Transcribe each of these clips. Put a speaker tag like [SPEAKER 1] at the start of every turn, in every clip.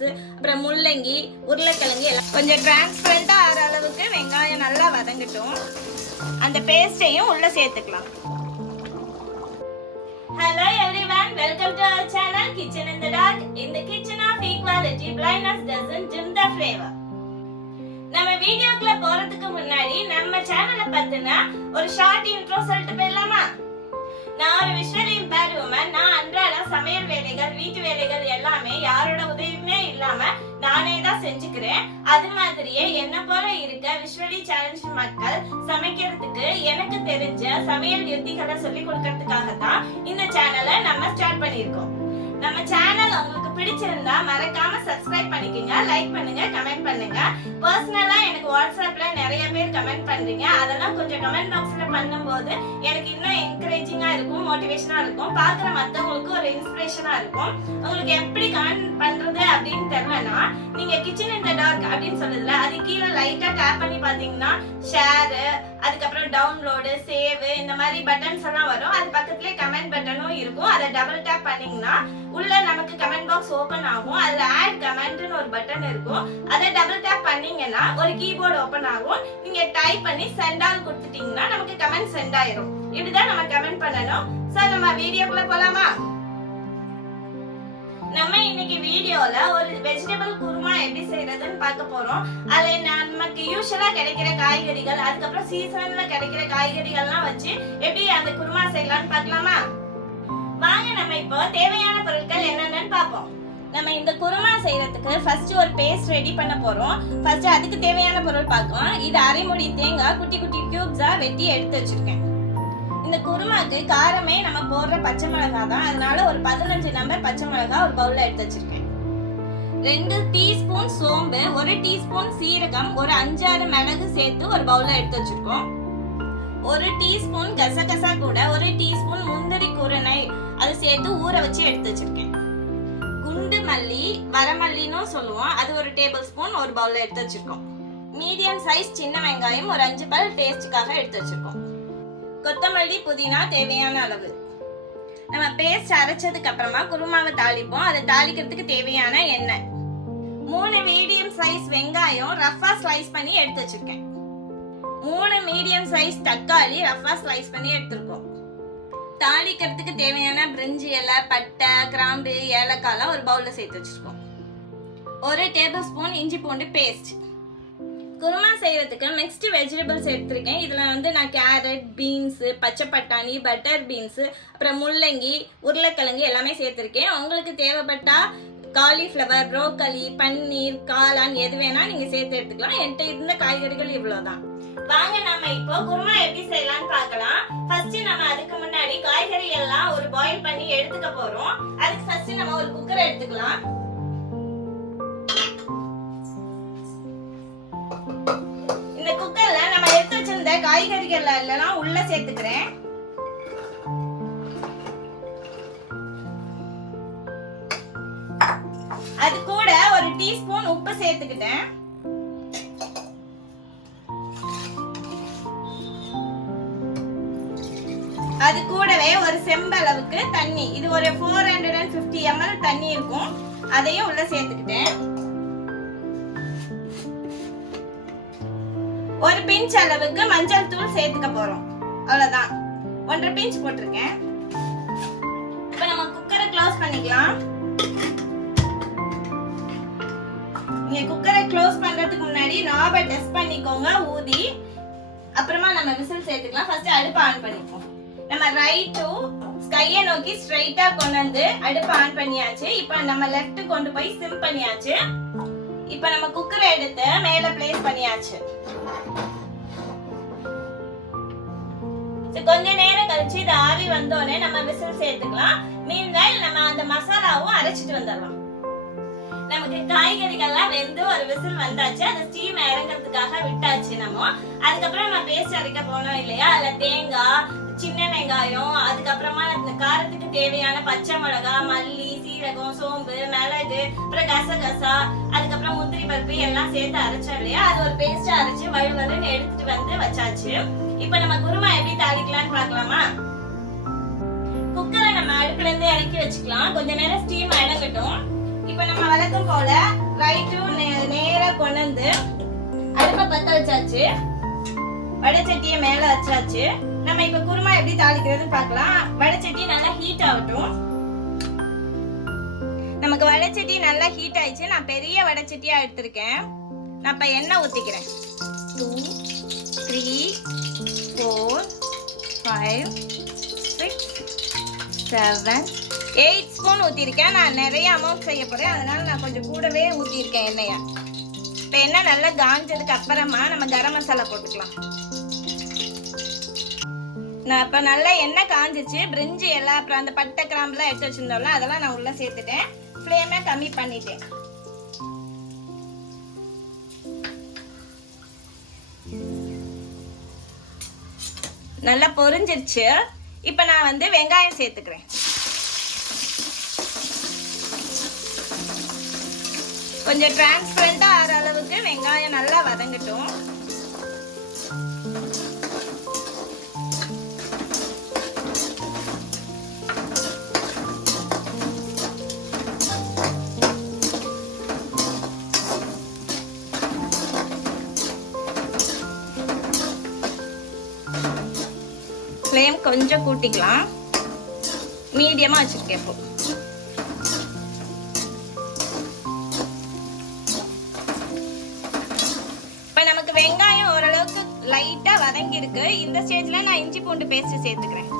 [SPEAKER 1] Beans அப்புறம் முள்ளங்கி உருளைக்கிழங்கு எல்லாம். கொஞ்சம் டிரான்ஸ்பரண்ட்டாக ஆகிற அளவுக்கு வெங்காயம் நல்லா வதங்கட்டும். அந்த பேஸ்டையும் உள்ளே சேர்த்துக்கலாம். Hello everyone welcome to our channel kitchen in the dark இந்த kitchen of equality blindness doesn't dim the flavour நம்ம வீடியோக்குள்ள போறதுக்கு முன்னாடி நம்ம சேனலை பத்தின ஒரு ஷார்ட் இன்ட்ரோ சொல்லிட்டு போயிடலாமா? நான் ஒரு விஷுவலி இம்பேர்ட் உமன் நான் அன்றாடம் சமையல் வேலைகள் வீட்டு வேலைகள் எல்லாமே யாரோட உதவியுமே இல்லாம நானே தான் செஞ்சுக்கிறேன். அது மாதிரியே என்ன போல இருக்க விஷுவலி சேலஞ்ச் மக்கள் சமைக்கிறதுக்கு எனக்கு தெரிஞ்ச சமையல் யுத்திகளை சொல்லி கொடுக்கறதுக்காக தான் இந்த சேனலை நம்ம ஸ்டார்ட் பண்ணியிருக்கோம். நம்ம சேனல் உங்களுக்கு பிடிச்சிருந்தா மறக்காம சப்ஸ்கிரைப் பண்ணிக்கோங்க லைக் பண்ணுங்க கமெண்ட் பண்ணுங்க. பர்சனலா எனக்கு வாட்ஸ்அப்ல நிறைய பேர் கமெண்ட் பண்றீங்க. அதெல்லாம் கொஞ்சம் கமெண்ட் பாக்ஸ்ல பண்ணும்போது எனக்கு இன்னும் என்கரேஜிங்கா இருக்கும் மோட்டிவேஷனா இருக்கும். பாக்குற மத்தவங்களுக்கு ஒரு இன்ஸ்பிரேஷனா இருக்கும். உங்களுக்கு எப்படி கமெண்ட் பண்றது அப்படின்னு தெரியலனா நீங்க கிச்சன் இன் த டார்க் அப்படின்னு சொல்லுதுல அது கீழே லைட்டா டேப் பண்ணி பாத்தீங்கன்னா ஷேர் அதுக்கப்புறம் டவுன்லோடு சேவ் இந்த மாதிரி பட்டன்ஸ் எல்லாம் வரும். அது பக்கத்துலயே கமெண்ட் பட்டனும் இருக்கும். அதை டபுள் டேப் பண்ணீங்கன்னா உள்ள நமக்கு கமெண்ட் பாக்ஸ் ஓபன் ஆகும். அதுல ஆட் கமெண்ட்னு ஒரு பட்டன் இருக்கும். அதை டபுள் டேப் பண்ணீங்கன்னா ஒரு கீபோர்டு ஓபன் ஆகும். நீங்க டைப் பண்ணி சென்ட் ஆல் கொடுத்துட்டீங்கன்னா நமக்கு கமெண்ட் சென்ட் ஆயிரும். இப்படிதான் நம்ம கமெண்ட் பண்ணணும். சார் நம்ம வீடியோக்குள்ள போலாமா? நம்ம இன்னைக்கு வீடியோல ஒரு வெஜிடபிள் குருமா எப்படி செய்யறதுன்னு பார்க்க போறோம். அதுல நமக்கு யூஸ்வலா கிடைக்கிற காய்கறிகள் அதுக்கப்புறம் சீசன்ல கிடைக்கிற காய்கறிகள்லாம் வச்சு எப்படி அந்த குருமா செய்யலாம்னு பார்க்கலாமா? வாங்க நம்ம இப்போ தேவையான பொருட்கள் என்னென்னு பார்ப்போம். நம்ம இந்த குருமா செய்யறதுக்கு ஃபர்ஸ்ட் ஒரு பேஸ்ட் ரெடி பண்ண போறோம். ஃபர்ஸ்ட் அதுக்கு தேவையான பொருள் பார்க்கலாம். இது அரைமுடி தேங்காய் குட்டி குட்டி கியூப்ஸா வெட்டி எடுத்து வச்சிருக்கேன். இந்த குருமாக்கு காரமே நம்ம போடுற பச்சை மிளகா தான். அதனால ஒரு பதினஞ்சு நம்பர் பச்சை மிளகா ஒரு பவுல்ல எடுத்து வச்சிருக்கேன். ரெண்டு டீஸ்பூன் சோம்பு ஒரு டீஸ்பூன் சீரகம் ஒரு அஞ்சாறு மிளகு சேர்த்து ஒரு பவுல்ல எடுத்து வச்சிருக்கோம். ஒரு டீஸ்பூன் கசகசா கூட ஒரு டீஸ்பூன் முந்திரி குரணை அது சேர்த்து ஊற வச்சு எடுத்து வச்சிருக்கேன். குண்டு மல்லி வரமல்லின்னு சொல்லுவோம். அது ஒரு டேபிள் ஸ்பூன் ஒரு பவுல்ல எடுத்து வச்சிருக்கோம். மீடியம் சைஸ் சின்ன வெங்காயம் ஒரு அஞ்சு பல் டேஸ்ட்டுக்காக எடுத்து வச்சிருக்கோம். கொத்தமல்லி புதினா தேவையான அளவு. நம்ம பேஸ்ட் அரைச்சதுக்கு அப்புறமா குருமாவை தாளிப்போம். அதை தாளிக்கிறதுக்கு தேவையான எண்ணெய். மூணு மீடியம் சைஸ் வெங்காயம் ரஃபா ஸ்லைஸ் பண்ணி எடுத்து வச்சிருக்கேன். மூணு மீடியம் சைஸ் தக்காளி ரஃபா ஸ்லைஸ் பண்ணி எடுத்திருக்கோம். தாளிக்கிறதுக்கு தேவையான பிரிஞ்சி இலை பட்டை கிராம்பு ஏலக்காய்லாம் ஒரு பவுலில் சேர்த்து வச்சுருக்கோம். ஒரு டேபிள் ஸ்பூன் இஞ்சி பூண்டு பேஸ்ட் குருமா செய்யறதுக்கு மிக்ஸ்டு வெஜிடபிள்ஸ் எடுத்திருக்கேன். இதில் வந்து நான் கேரட் பீன்ஸு பச்சை பட்டாணி பட்டர் பீன்ஸு அப்புறம் முள்ளங்கி உருளைக்கிழங்கு எல்லாமே சேர்த்துருக்கேன். உங்களுக்கு தேவைப்பட்டால் காலிஃப்ளவர் ப்ரோக்கலி பன்னீர் காளான் எது வேணால் நீங்கள் சேர்த்து எடுத்துக்கலாம். என்கிட்ட இருந்த காய்கறிகள் இவ்வளோதான் வாங்க நம்ம இப்போ குருமா எப்படி செய்யலாம்னு பார்க்கலாம். ஃபர்ஸ்ட் நம்ம அதுக்கு முன்னாடி காய்கறி எல்லாம் ஒரு பாயில் பண்ணி எடுத்துக்க போறோம். அதுக்கு ஃபர்ஸ்ட் நம்ம ஒரு குக்கர் எடுத்துக்கலாம். காய்கறிகள் எல்லாம் உள்ள சேர்த்துக்கிறேன். அது கூட ஒரு டீஸ்பூன் உப்பு சேர்த்துக்கிட்டேன். அது கூடவே ஒரு செம்பளவுக்கு தண்ணி. இது ஒரு four hundred and fifty ML தண்ணி இருக்கும். அதையும் உள்ள சேர்த்துக்கிட்டேன். ஒரு பிஞ்ச் அளவுக்கு மஞ்சள் தூள் சேர்த்துக்க போறோம். அவ்வளவுதான். ஒன்றரை பிஞ்ச் போட்டிருக்கேன். இப்போ நம்ம குக்கரை க்ளோஸ் பண்ணிக்கலாம். நீங்க குக்கரை க்ளோஸ் பண்றதுக்கு முன்னாடி நாபை டெஸ்ட் பண்ணிக்கோங்க ஊதி. அப்புறமா நம்ம விசில் சேர்த்துக்கலாம். ஃபர்ஸ்ட் அடுப்பு ஆன் பண்ணிப்போம். நம்ம ரைட் டு ஸ்கையை நோக்கி ஸ்ட்ரைட்டா கொண்டு வந்து அடுப்பு ஆன் பண்ணியாச்சு. இப்போ நம்ம லெஃப்ட் கொண்டு போய் சிம் பண்ணியாச்சு. இப்போ நம்ம குக்கரை எடுத்து மேலே பிளேஸ் பண்ணியாச்சு. கொஞ்ச நேரம் கழிச்சு இது ஆவி வந்தோடனே நம்ம விசில் சேர்த்துக்கலாம். மீன் நம்ம அந்த மசாலாவும் அரைச்சிட்டு வந்துடலாம். நமக்கு காய்கறிகள்லாம் வெந்து ஒரு விசில் வந்தாச்சு. அந்த ஸ்டீம் இறங்குறதுக்காக விட்டாச்சு நம்ம. அதுக்கப்புறம் நம்ம பேஸ்ட் அரைக்க போனோம் இல்லையா? அதுல தேங்காய் சின்ன வெங்காயம் அதுக்கப்புறமா இந்த காரத்துக்கு தேவையான பச்சை மிளகா மல்லி சீரகம் சோம்பு மிளகு அப்புறம் கசகசா அதுக்கப்புறம் முந்திரி பருப்பு எல்லாம் சேர்த்து அரைச்சோம் இல்லையா? அது ஒரு பேஸ்டா அரைச்சு வழுவலுன்னு எடுத்துட்டு வந்து வச்சாச்சு. இப்போ நம்ம குருமா எப்படி தாளிக்கலாம்னு பார்க்கலாமா? குக்கரை நம்ம அடுப்புல இருந்து இறக்கி வச்சுக்கலாம். கொஞ்ச நேரம் ஸ்டீம் இறங்கட்டும். இப்போ நம்ம வளர்க்கும் போல ரைட்டும் நேரா கொண்டு வந்து அடுப்பை பத்த வச்சாச்சு. வடைச்சட்டியை மேல வச்சாச்சு. நம்ம இப்ப குருமா எப்படி தாளிக்கிறதுன்னு பார்க்கலாம். வடச்சட்டி நல்லா ஹீட் ஆகட்டும். நமக்கு வடைச்சட்டி நல்லா ஹீட் ஆயிடுச்சு. நான் பெரிய வடைச்சட்டியா எடுத்திருக்கேன். நான் இப்போ எண்ணெய் ஊற்றிக்கிறேன் two three four five six seven eight spoon ஊற்றிருக்கேன் நான் நிறைய அமௌண்ட் செய்ய போகிறேன் அதனால் நான் கொஞ்சம் கூடவே ஊற்றிருக்கேன் எண்ணெயை. இப்போ எண்ணெய் நல்லா காஞ்சதுக்கு அப்புறமா நம்ம கரம் மசாலா போட்டுக்கலாம். நான் இப்போ நல்லா எண்ணெய் காஞ்சிச்சு. பிரிஞ்சி எல்லாம் அப்புறம் அந்த பட்டை கிராம்புலாம் எடுத்து வச்சுருந்தோம்ல அதெல்லாம் நான் உள்ளே சேர்த்துட்டேன். ஃப்ளேமை கம்மி பண்ணிட்டேன். நல்லா பொரிஞ்சிருச்சு. இப்போ நான் வந்து வெங்காயம் சேர்த்துக்கிறேன். கொஞ்சம் டிரான்ஸ்பரண்டா ஆகிற அளவுக்கு வெங்காயம் நல்லா வதங்கட்டும். கொஞ்சம் கூட்டிக்கலாம். மீடியமாக வச்சுருக்கேன் இப்போ. இப்போ நமக்கு வெங்காயம் ஓரளவுக்கு லைட்டாக வதங்கி இருக்கு இந்த ஸ்டேஜில் நான் இஞ்சி பூண்டு பேஸ்ட் சேர்த்துக்கிறேன்.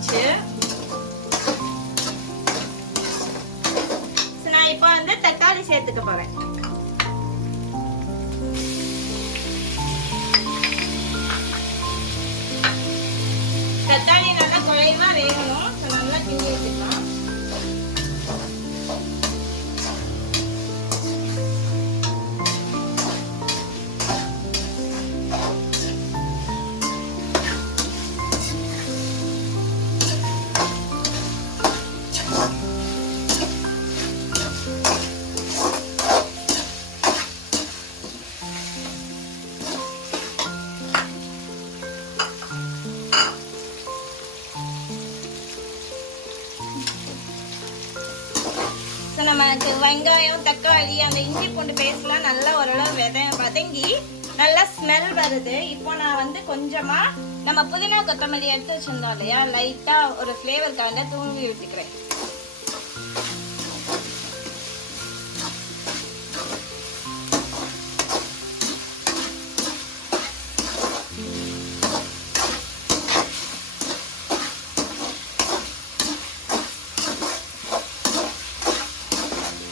[SPEAKER 1] வந்துருச்சு நான் இப்போ வந்து தக்காளி சேர்த்துக்க போறேன். வெங்காயம் தக்காளி அந்த இஞ்சி பூண்டு பேஸ்ட்லாம் நல்லா ஓரளவு வித வதங்கி நல்லா ஸ்மெல் வருது. இப்போ நான் வந்து கொஞ்சமாக நம்ம புதினா கொத்தமல்லி எடுத்து வச்சுருந்தோம் இல்லையா? லைட்டாக ஒரு ஃப்ளேவருக்காக தூவி விட்டுக்கிறேன்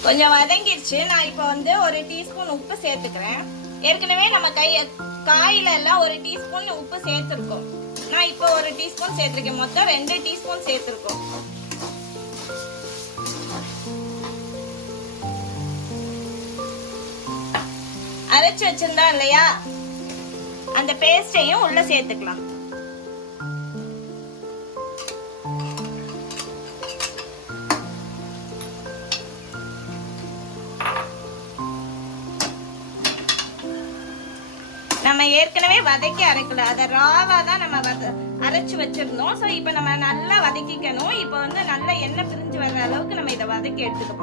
[SPEAKER 1] கொஞ்சம் வதங்கிடுச்சு. நான் இப்போ வந்து ஒரு டீஸ்பூன் உப்பு சேர்த்துக்கிறேன். ஏற்கனவே நம்ம கை காயில எல்லாம் ஒரு டீஸ்பூன் உப்பு சேர்த்துருக்கோம். நான் இப்போ ஒரு டீஸ்பூன் சேர்த்துருக்கேன். மொத்தம் ரெண்டு டீஸ்பூன் சேர்த்துருக்கோம். அரைச்சு வச்சிருந்தா இல்லையா? அந்த பேஸ்டையும் உள்ள சேர்த்துக்கலாம். நம்ம ஏற்கனவே வதக்கி அரைக்கல. அதை ராவா தான் நம்ம வத அரைச்சு வச்சிருந்தோம். ஸோ இப்போ நம்ம நல்லா வதக்கிக்கணும். இப்போ வந்து நல்லா எண்ணெய் பிரிஞ்சு வர்ற அளவுக்கு நம்ம இதை வதக்கி எடுத்துக்க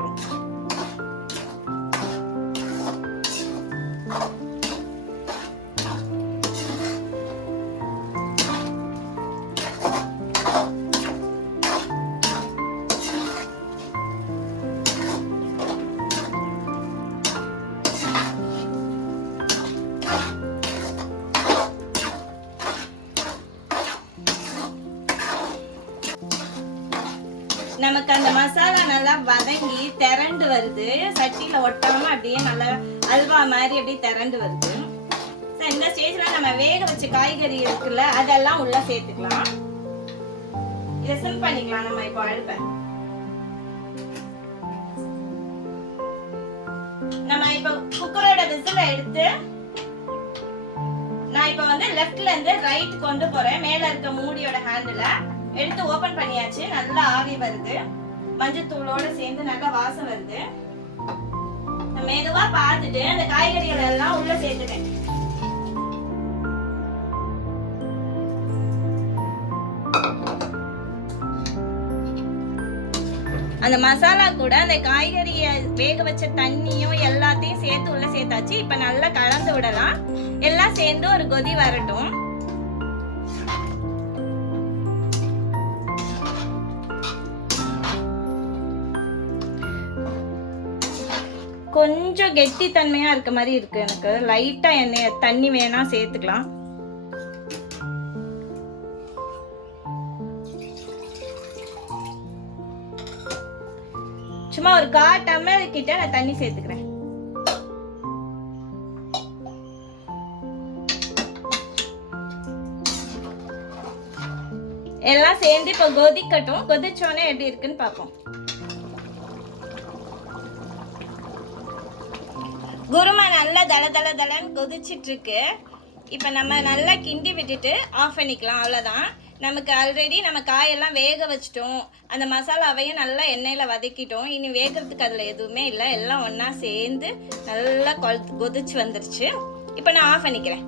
[SPEAKER 1] சட்டியில ஒட்டாம அப்படியே நல்லா அல்வா மாதிரி அப்படியே திரண்டு வருது. So, இந்த ஸ்டேஜ்ல நம்ம வேக வச்ச காய்கறி இருக்குல்ல அதெல்லாம் உள்ள சேர்த்துக்கலாம். இதை சிம் பண்ணிக்கலாம் நம்ம இப்போ அடுப்பை நம்ம இப்போ குக்கரோட விசில எடுத்து நான் இப்போ வந்து லெஃப்ட்ல இருந்து ரைட் கொண்டு போறேன். மேல இருக்க மூடியோட ஹேண்டில் எடுத்து ஓபன் பண்ணியாச்சு. நல்லா ஆவி வருது. மஞ்சத்தூளோட சேர்ந்து நல்லா வாசம் வருது. மெதுவா பார்த்துட்டு அந்த காய்கறிகள் எல்லாம் உள்ள சேர்த்துட்டேன். அந்த மசாலா கூட அந்த காய்கறியை வேக வச்ச தண்ணியும் எல்லாத்தையும் சேர்த்து உள்ள சேர்த்தாச்சு. இப்ப நல்லா கலந்து விடலாம். எல்லாம் சேர்ந்து ஒரு கொதி வரட்டும். கொஞ்சம் கெட்டி தன்மையா இருக்க மாதிரி இருக்கு எனக்கு. லைட்டா எண்ணெய் தண்ணி வேணா சேர்த்துக்கலாம். சும்மா ஒரு கால் டம்ளர் கிட்ட நான் தண்ணி சேர்த்துக்கிறேன். எல்லாம் சேர்ந்து இப்போ கொதிக்கட்டும். கொதிச்சோன்னே எப்படி இருக்குன்னு பார்ப்போம். குருமா நல்லா தல தலன்னு கொதிச்சிட்டு இருக்கு இப்போ நம்ம நல்லா கிண்டி விட்டுட்டு ஆஃப் பண்ணிக்கலாம் அவ்வளோதான் நமக்கு ஆல்ரெடி நம்ம காயெல்லாம் வேக வச்சிட்டோம். அந்த மசாலாவையும் நல்லா எண்ணெயில் வதக்கிட்டோம். இனி வேகிறதுக்கு அதில் எதுவுமே இல்லை. எல்லாம் ஒன்றா சேர்ந்து நல்லா கொல் கொதிச்சு வந்துருச்சு. இப்போ நான் ஆஃப் பண்ணிக்கிறேன்.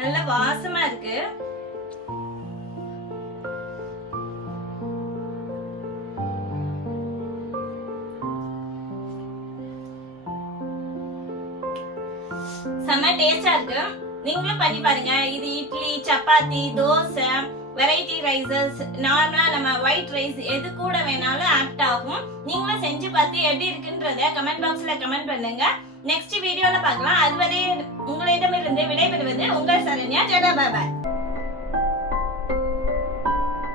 [SPEAKER 1] நல்ல வாசமா இருக்கு. செம்ம டேஸ்டா இருக்கு. நீங்களும் பண்ணி பாருங்க. இது இட்லி சப்பாத்தி தோசை வெரைட்டி ரைசஸ் நார்மலா நம்ம ஒயிட் ரைஸ் எது கூட வேணாலும் ஆப்ட் ஆகும். நீங்களும் செஞ்சு பார்த்து எப்படி இருக்குன்றத கமெண்ட் பாக்ஸ்ல கமெண்ட் பண்ணுங்க. நெக்ஸ்ட் வீடியோல பார்க்கலாம். அதுவரை உங்களிடமிருந்து விடைபெறுவது உங்கள் சரண்யா. ஜடா பாபாய்